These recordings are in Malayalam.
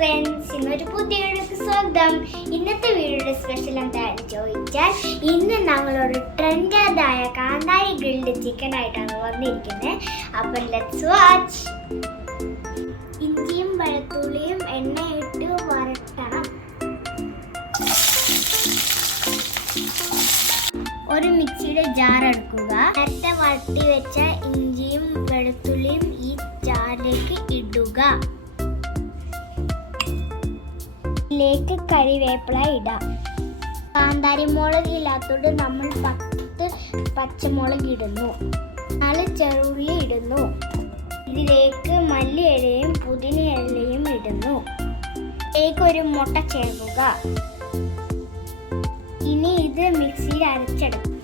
ഫ്രണ്ട്സ്, ഇന്നൊരു പുതിയ വീഡിയോക്ക് സ്വാഗതം. ഇന്നത്തെ വീഡിയോയുടെ സ്പെഷ്യൽ എന്താണെന്ന് ചോദിച്ചാൽ, ഇന്ന് ഞങ്ങളൊരു ട്രെൻഡായ കാന്താരി ഗ്രിൽഡ് ചിക്കൻ ആയിട്ടാണ് വന്നിരിക്കുന്നത്. അപ്പം ലെറ്റ്സ് വാച്ച്. ഇഞ്ചിയും വെളുത്തുള്ളിയും എണ്ണയിട്ട് വരട്ടണം. ഒരു മിക്സിയുടെ ജാർ എടുക്കുക. നേരത്തെ വരട്ടി വെച്ച ഇഞ്ചിയും വെളുത്തുള്ളിയും ഈ ജാറിലേക്ക് ഇടുക. ഇതിലേക്ക് കരിവേപ്പില ഇടാം. കാന്താരി മുളക് ഇല്ലാത്തതുകൊണ്ട് നമ്മൾ 10 പച്ചമുളക് ഇടുന്നു. 4 ചെറുള്ളി ഇടുന്നു. ഇതിലേക്ക് മല്ലിയിലയും പുതിന ഇലയും ഇടുന്നു. ഇതിലേക്ക് ഒരു മുട്ട ചേർക്കുക. ഇനി ഇത് മിക്സിയിൽ അരച്ചെടുക്കും.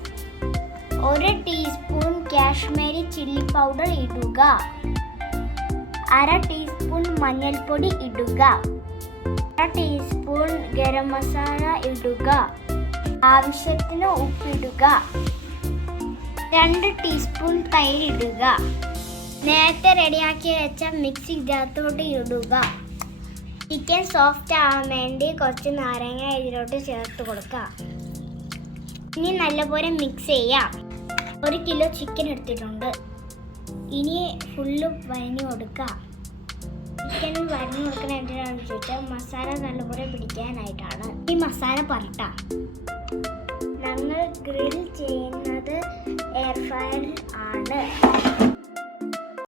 1 ടീസ്പൂൺ കാശ്മീരി ചില്ലി പൗഡർ ഇടുക. 1/2 ടീസ്പൂൺ മഞ്ഞൾപ്പൊടി ഇടുക. 1 ടീസ്പൂൺ ഗരം മസാല ഇടുക. ആവശ്യത്തിന് ഉപ്പിടുക. 2 ടീസ്പൂൺ തൈര് ഇടുക. നേരത്തെ റെഡിയാക്കി വെച്ച മിക്സി ഇതിനകത്തോട്ട് ഇടുക. ചിക്കൻ സോഫ്റ്റ് ആവാൻ വേണ്ടി കുറച്ച് നാരങ്ങ ഇതിലോട്ട് ചേർത്ത് കൊടുക്കുക. ഇനി നല്ലപോലെ മിക്സ് ചെയ്യാം. 1 കിലോ ചിക്കൻ എടുത്തിട്ടുണ്ട്. ഇനി ഫുള്ള് വരഞ്ഞു കൊടുക്കുക. ചിക്കൻ വരഞ്ഞു കൊടുക്കുന്ന എന്തിനാണെന്ന് ചോദിച്ചാൽ മസാല നല്ലപോലെ പിടിക്കാനായിട്ടാണ്. ഈ മസാല പുരട്ടാം. ഞങ്ങൾ ഗ്രിൽ ചെയ്യുന്നത് എയർ ഫ്രയറിൽ ആണ്.